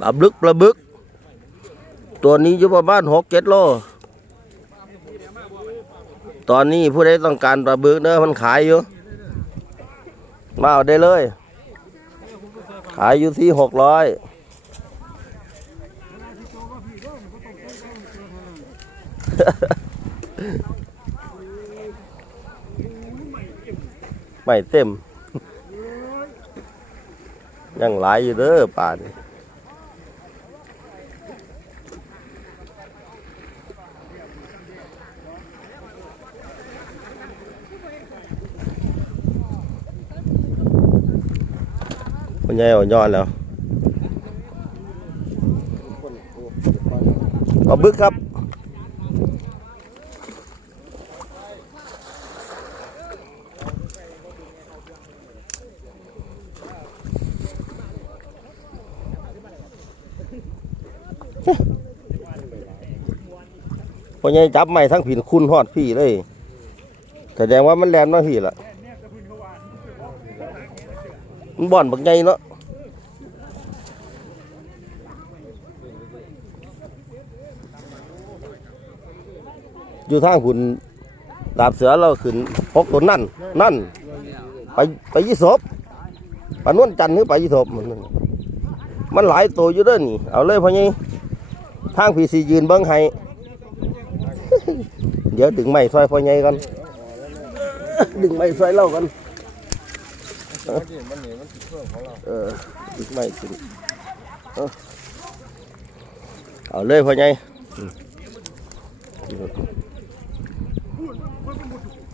ปลาบึกปลาบึก ตัวนี้อยู่ประมาณหกเจ็ดโล ตอนนี้ผู้ใดต้องการปลาบึกเนอะมันขายอยู่มาเอาได้เลย ขายอยู่ที่หกร้อยไม่เต็ม ยังหลายอยู่เด้อป่านี่ ใหญ่เอายอนแล้วเอาบึกครับพอใหญ่จับไม่ทั้งผินคุณฮอดพี่เลย แสดงว่ามันแลนมาพี่ละมันบ่อนบักใหญ่เนาะ อยู่ทางหุ่นดาบเสือเราขึ้นพกตัวนั่นนั่น ไปไปยี่ศพปนวนจันทร์หรือไปยี่ศพมันนั่นมันหลายตัวอยู่เด้อนี่ เอาเลยพ่อใหญ่ทางพี่สียืนเบิ้งให้ เดี๋ยวดึงไม้ซอยพ่อใหญ่กันดึงไม้ซอยเล่ากันเออดึงไม้ขึ้นเอาเอาเลยพ่อใหญ่ อืม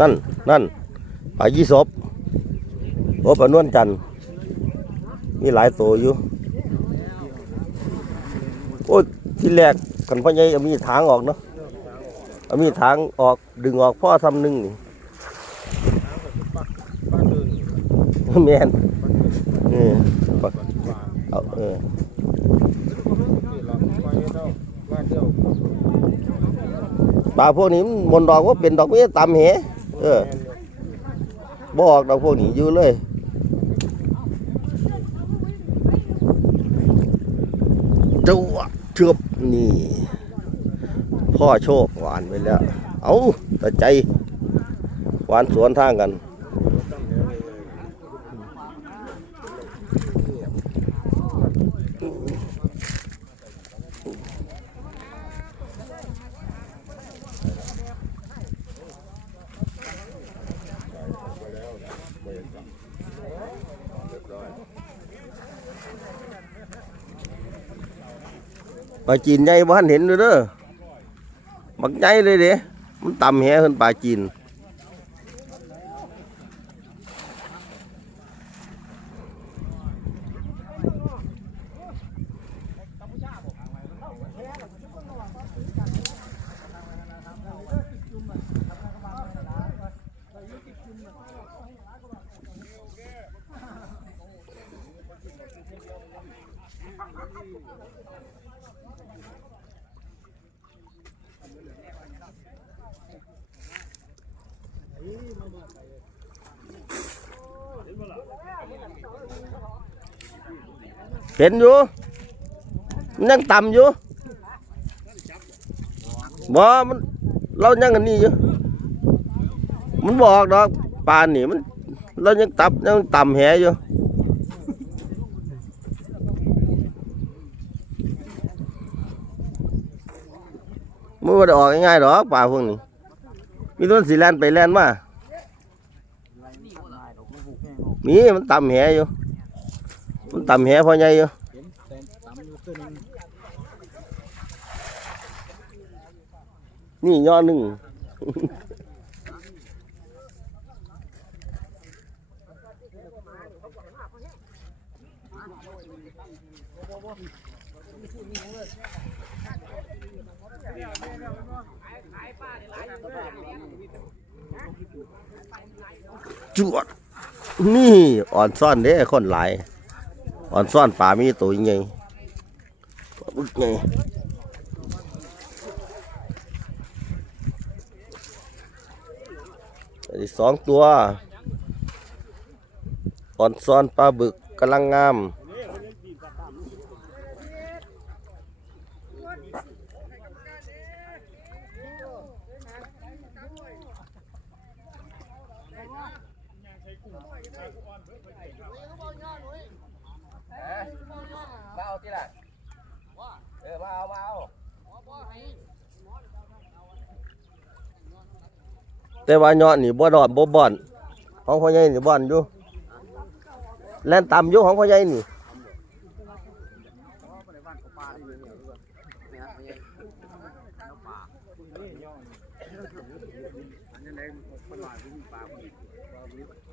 นั่น นั่นปลายี่ศพโอ้ปลานวลจันทร์มีหลายตัวอยู่โอ้ยที่แรกกันพ่อใหญ่เอามีทางออกเนาะเอามีทางออกดึงออกพ่อทำหนึ่งนี่ แมนเออเอาเออปลาพวกนี้มนดอกว่าเป็นดอกไม้ตำเหเออบอกดอกพวกนี้อยู่เลยจัวเชือบนี่ พ่อโชคหวานไปแล้ว เอาแต่ใจ หวานสวนทางกัน ปลาจีนใหญ่บ้านเห็นเลยเด้อบักใหญ่เลยเด้มันต่ำแหขึ้นปลาจีน เห็นอยู่มันยังต่ำอยู่บ่มันเรายังอันนี้อยู่มันบอกดอกปลานี่มันเรายังตับยังต่ำแหอยู่มันไม่ได้ออกง่ายๆดอกปลาพวกนี้ มีต้นสีแลนไปแลนมามีมันต่ำแหอยู่ มันต่ำแหพอใหญ่อยู่เห็นแต่ตำอยู่ตัวหนึงนี่ย่อหนึ่ง จวดนี่อ่อนซ่อนเด้คนหลาย อ่อนซ่อนป่ามีตัวใหญ่บึกใหญ่อันนี้สองตัว อ่อนซ่อนปลาบึกกำลังงาม มาเอาที่ละเออมาเอามาเอาแต่ว่าเนาะนี่บ่ดอนบ่บ่อนของพ่อใหญ่นี่บ่อนอยู่แล่นต่ำอยู่ของพ่อใหญ่นี่